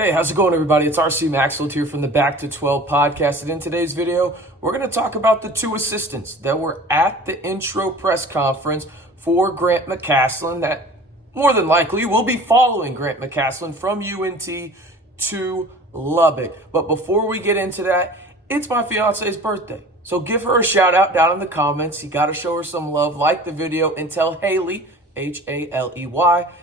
Hey, how's it going, everybody? It's RC Maxfield here from the Back to 12 podcast. And in today's video, we're going to talk about the two assistants that were at the intro press conference for Grant McCasland that more than likely will be following Grant McCasland from UNT to Lubbock. But before we get into that, it's my fiance's birthday. So give her a shout out down in the comments. You got to show her some love, like the video, and tell Haley, Haley,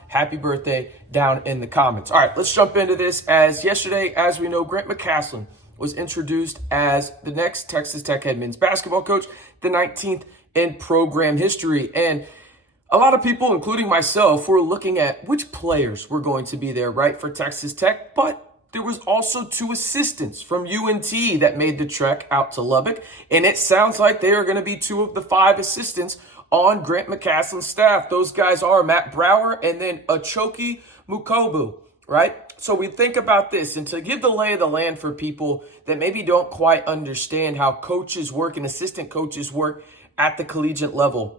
happy birthday down in the comments. All right, let's jump into this. As yesterday, as we know, Grant McCasland was introduced as the next Texas Tech head men's basketball coach, the 19th in program history. And a lot of people, including myself, were looking at which players were going to be there, right, for Texas Tech. But there was also two assistants from UNT that made the trek out to Lubbock. And it sounds like they are going to be two of the five assistants on Grant McCasland's staff. Those guys are Matt Braeuer and then Choki Mukobu, right? So we think about this, and to give the lay of the land for people that maybe don't quite understand how coaches work and assistant coaches work at the collegiate level,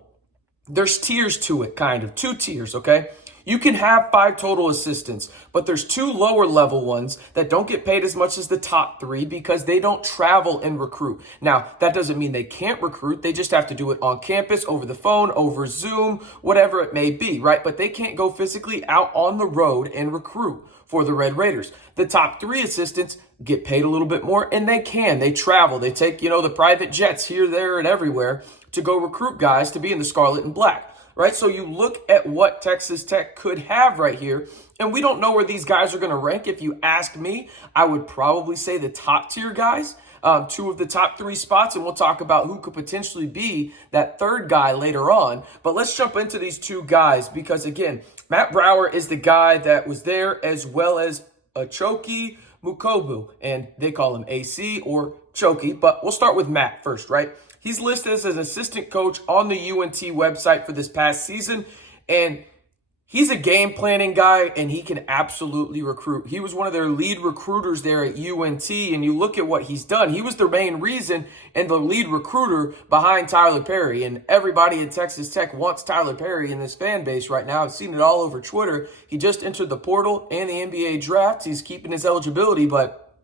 there's tiers to it, kind of, two tiers, okay? You can have 5 total assistants, but there's 2 lower level ones that don't get paid as much as the top 3 because they don't travel and recruit. Now, that doesn't mean they can't recruit. They just have to do it on campus, over the phone, over Zoom, whatever it may be, right? But they can't go physically out on the road and recruit for the Red Raiders. The top 3 assistants get paid a little bit more, and they can. They travel. They take, the private jets here, there, and everywhere to go recruit guys to be in the scarlet and black. Right, so you look at what Texas Tech could have right here, and we don't know where these guys are going to rank. If you ask me, I would probably say the top tier guys, 2 of the top 3 spots, and we'll talk about who could potentially be that third guy later on. But let's jump into these 2 guys because, again, Matt Braeuer is the guy that was there, as well as Choki Mukobu, and they call him AC or Choki. But we'll start with Matt first, right? He's listed as an assistant coach on the UNT website for this past season, and he's a game planning guy, and he can absolutely recruit. He was one of their lead recruiters there at UNT, and you look at what he's done. He was the main reason and the lead recruiter behind Tyler Perry, and everybody at Texas Tech wants Tyler Perry in this fan base right now. I've seen it all over Twitter. He just entered the portal and the NBA draft. He's keeping his eligibility, but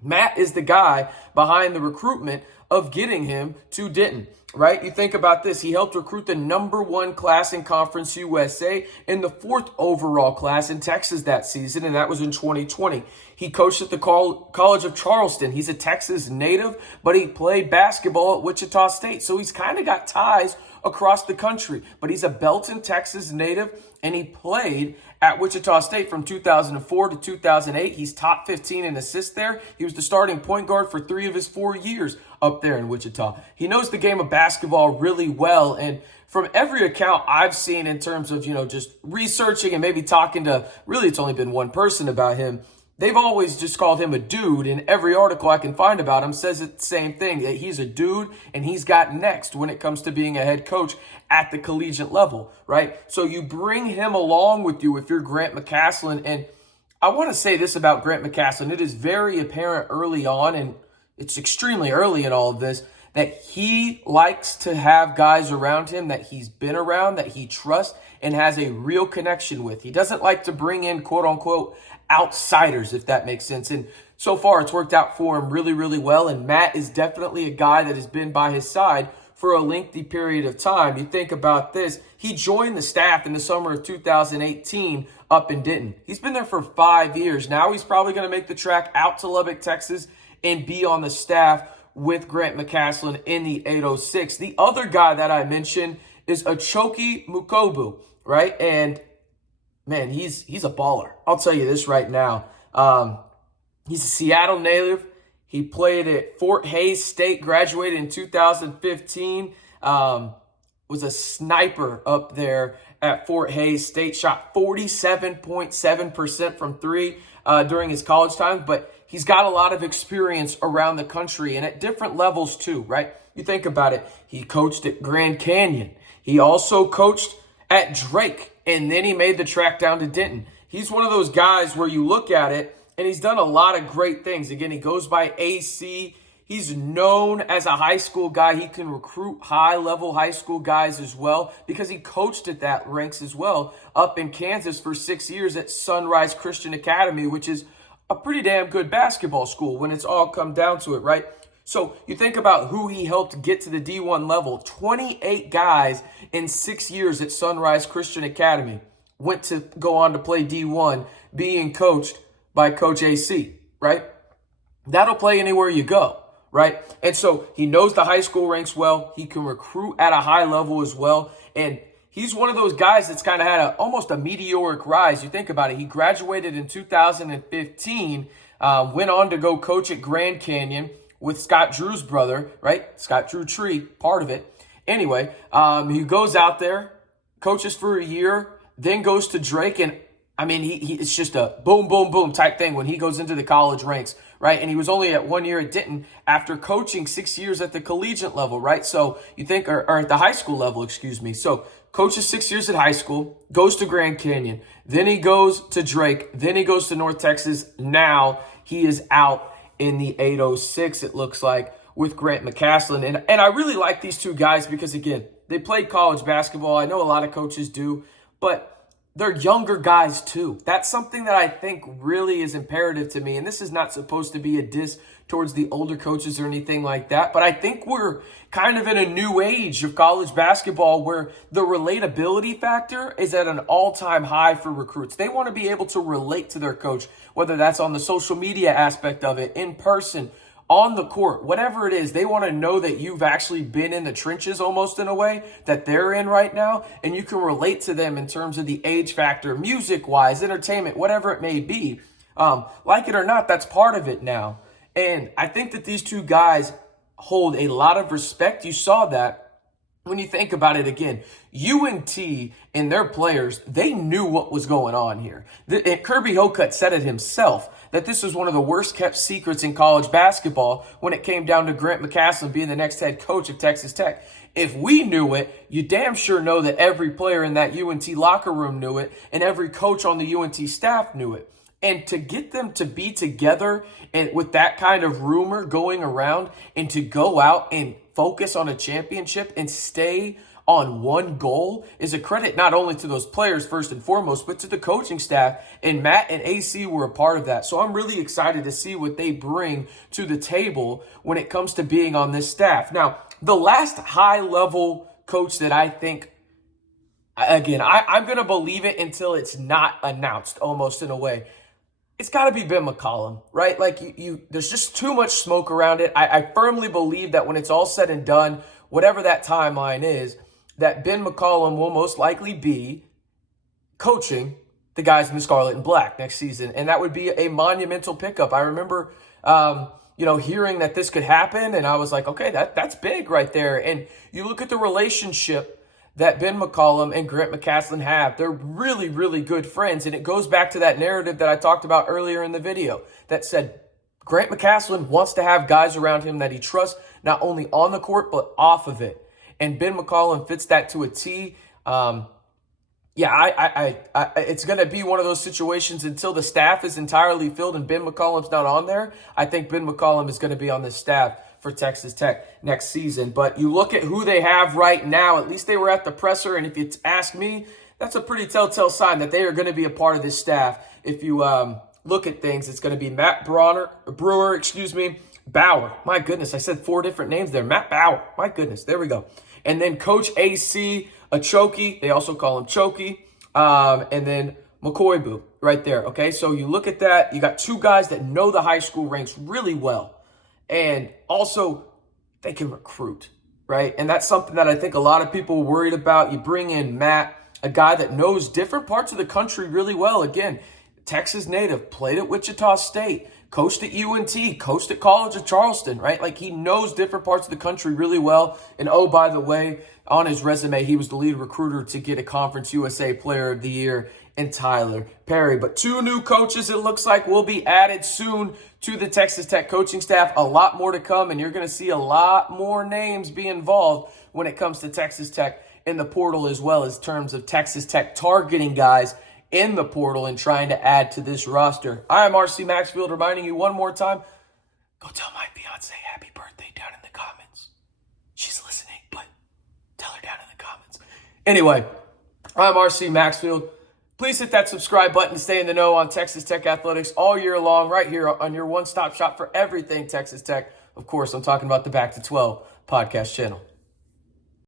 Matt is the guy behind the recruitment of getting him to Denton, right? You think about this. He helped recruit the #1 class in Conference USA and the 4th overall class in Texas that season, and that was in 2020. He coached at the College of Charleston. He's a Texas native, but he played basketball at Wichita State, so he's kind of got ties across the country. But he's a Belton, Texas native, and he played at Wichita State from 2004 to 2008. He's top 15 in assists there. He was the starting point guard for 3 of his 4 years up there in Wichita. He knows the game of basketball really well, and from every account I've seen in terms of, just researching and maybe talking to, really it's only been one person about him, they've always just called him a dude, and every article I can find about him says the same thing, that he's a dude and he's got next when it comes to being a head coach at the collegiate level, right? So you bring him along with you if you're Grant McCasland, and I want to say this about Grant McCasland. It is very apparent early on, and it's extremely early in all of this, that he likes to have guys around him that he's been around, that he trusts, and has a real connection with. He doesn't like to bring in, quote-unquote, outsiders, if that makes sense. And so far, it's worked out for him really, really well. And Matt is definitely a guy that has been by his side for a lengthy period of time. You think about this. He joined the staff in the summer of 2018 up in Denton. He's been there for 5 years. Now he's probably going to make the trek out to Lubbock, Texas, and be on the staff with Grant McCasland in the 806. The other guy that I mentioned is Choki Mukobu, right? And man, he's a baller. I'll tell you this right now. He's a Seattle native. He played at Fort Hays State, graduated in 2015, was a sniper up there at Fort Hays State, shot 47.7% from 3 during his college time, but he's got a lot of experience around the country and at different levels too, right? You think about it. He coached at Grand Canyon. He also coached at Drake, and then he made the trek down to Denton. He's one of those guys where you look at it, and he's done a lot of great things. Again, he goes by AC. He's known as a high school guy. He can recruit high-level high school guys as well because he coached at that ranks as well up in Kansas for 6 years at Sunrise Christian Academy, which is a pretty damn good basketball school when it's all come down to it, right? So you think about who he helped get to the D1 level. 28 guys in 6 years at Sunrise Christian Academy went to go on to play D1, being coached by Coach AC, right? That'll play anywhere you go, right? And so he knows the high school ranks well. He can recruit at a high level as well. And he's one of those guys that's kind of had almost a meteoric rise. You think about it. He graduated in 2015, went on to go coach at Grand Canyon with Scott Drew's brother, right? Scott Drew Tree, part of it. Anyway, he goes out there, coaches for a year, then goes to Drake. And I mean, it's just a boom, boom, boom type thing when he goes into the college ranks, right? And he was only at 1 year at Denton after coaching 6 years at the collegiate level, right? So you think, or at the high school level, excuse me. So coaches 6 years at high school, goes to Grand Canyon, then he goes to Drake, then he goes to North Texas. Now he is out in the 806, it looks like, with Grant McCasland. And I really like these two guys because, again, they played college basketball. I know a lot of coaches do, but they're younger guys too. That's something that I think really is imperative to me. And this is not supposed to be a diss towards the older coaches or anything like that. But I think we're kind of in a new age of college basketball where the relatability factor is at an all-time high for recruits. They want to be able to relate to their coach, whether that's on the social media aspect of it, in person, on the court, whatever it is. They want to know that you've actually been in the trenches almost in a way that they're in right now, and you can relate to them in terms of the age factor, music-wise, entertainment, whatever it may be. Like it or not, that's part of it now. And I think that these two guys hold a lot of respect. You saw that when you think about it again. UNT and their players, they knew what was going on here. Kirby Hocutt said it himself, that this was one of the worst kept secrets in college basketball when it came down to Grant McCasland being the next head coach of Texas Tech. If we knew it, you damn sure know that every player in that UNT locker room knew it, and every coach on the UNT staff knew it. And to get them to be together and with that kind of rumor going around, and to go out and focus on a championship and stay on one goal is a credit not only to those players first and foremost, but to the coaching staff. And Matt and AC were a part of that. So I'm really excited to see what they bring to the table when it comes to being on this staff. Now, the last high-level coach that I think, again, I'm going to believe it until it's not announced, almost in a way. It's got to be Ben McCollum, right? Like, there's just too much smoke around it. I firmly believe that when it's all said and done, whatever that timeline is, that Ben McCollum will most likely be coaching the guys in the Scarlet and Black next season. And that would be a monumental pickup. I remember, hearing that this could happen, and I was like, okay, that's big right there. And you look at the relationship that Ben McCollum and Grant McCasland have. They're really, really good friends. And it goes back to that narrative that I talked about earlier in the video that said Grant McCasland wants to have guys around him that he trusts, not only on the court, but off of it. And Ben McCollum fits that to a T. It's going to be one of those situations until the staff is entirely filled and Ben McCollum's not on there. I think Ben McCollum is going to be on this staff for Texas Tech next season. But you look at who they have right now, at least they were at the presser. And if you ask me, that's a pretty telltale sign that they are going to be a part of this staff. If you look at things, it's going to be Brewer, Braeuer. My goodness, I said 4 different names there. Matt Braeuer. My goodness, there we go. And then Coach AC, Achoki. They also call him Choki. And then Moikobu right there. Okay, so you look at that. You got 2 guys that know the high school ranks really well. And also, they can recruit, right? And that's something that I think a lot of people are worried about. You bring in Matt, a guy that knows different parts of the country really well. Again, Texas native, played at Wichita State, coached at UNT, coached at College of Charleston, right? Like, he knows different parts of the country really well. And oh, by the way, on his resume, he was the lead recruiter to get a Conference USA Player of the Year in Tyler Perry. But 2 new coaches, it looks like, will be added soon to the Texas Tech coaching staff. A lot more to come, and you're going to see a lot more names be involved when it comes to Texas Tech in the portal, as well as terms of Texas Tech targeting guys in the portal and trying to add to this roster. I am RC Maxfield, reminding you one more time, go tell my fiance happy birthday down in the comments. She's listening, but tell her down in the comments. Anyway, I'm RC Maxfield. Please hit that subscribe button to stay in the know on Texas Tech athletics all year long, right here on your one-stop shop for everything Texas Tech. Of course, I'm talking about the Back to 12 podcast channel.